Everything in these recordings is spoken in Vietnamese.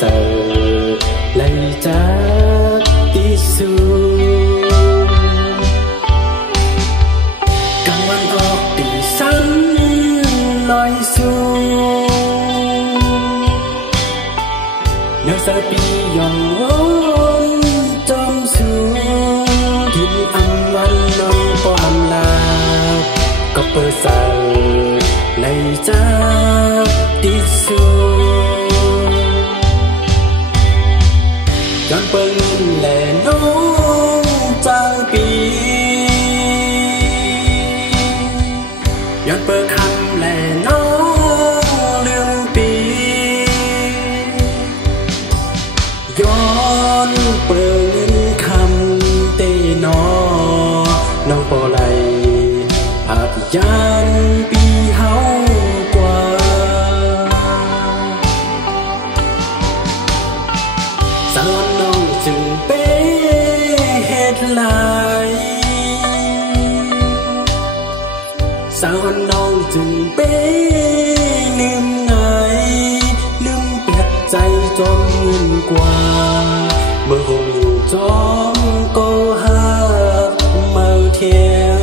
giờ lấy giá tí xu càng ăn ọc tỷ sẵn nói xu nhớ giờ bị dòng ôn trong xu thiên âm văn non có âm là có bơ giờ lấy giá tí xu chọn bưng lệ nông trang bì chọn bơ khăn lệ nông lương bì chọn bưng khăn tê nó nông bò lầy hạt gian bì hao qua sao nông chừng bé hết lại sao nông chừng bé niềm ngày niềm biếtใจจอมเงินกว่าเมื่อหงอยู่จอมก็หาเมื่อเทียง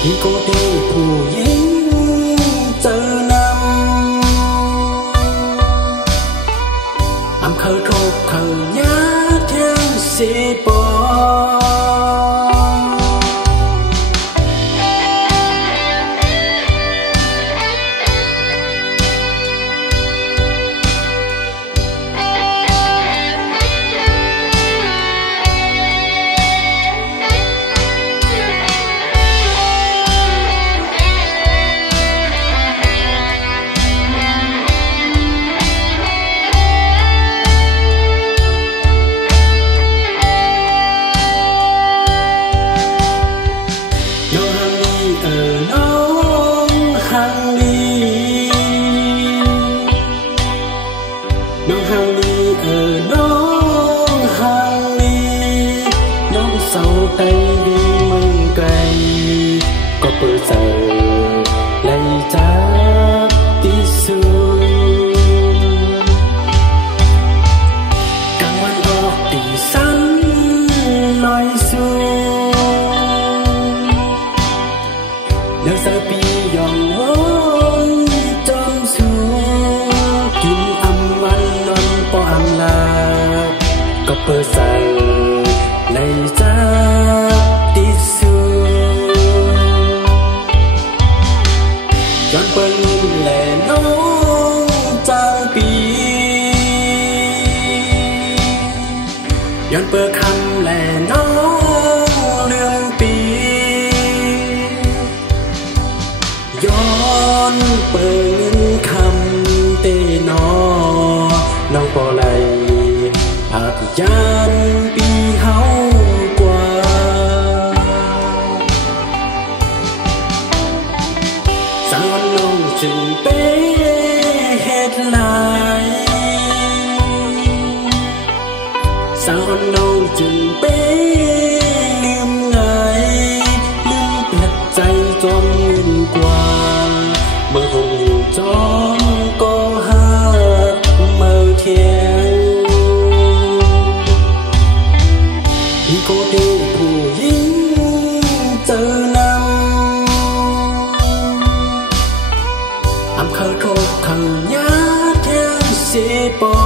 ที่ก็ได้ผู้หญิงเจอนำkhờ thục khờ nhá thiên sĩ bòน้องฮางลีน้องฮางลีน้องเศร้าใจดีมึงไกลก็เปิดเจอเลยจากที่สุดกลางวันออกตีสั้นลอยสูเดี๋ยวจะปียองวนจอมสูกินอำมันนอนปอมลาก็เปิดใจในจ้าที่สุดย้อนเปิดแหล่น้องจางปีย้อนเปิดคำแหล่น้องเรื่องปีย้อนเปิดคำเตนอน้องปอไหลหากยานปีเฮากว่าสาวน้องจึงเป้เหตุลายสาวน้องจึงเป้ลืมไงลืมเปียดใจจอมเงินกว่าเมื่อคงอยู่จอมก็หาเมื่อเทียงที่ก็ได้ผู้หญิงเจอนำkhờ thục khờ nhá thiên sĩ bò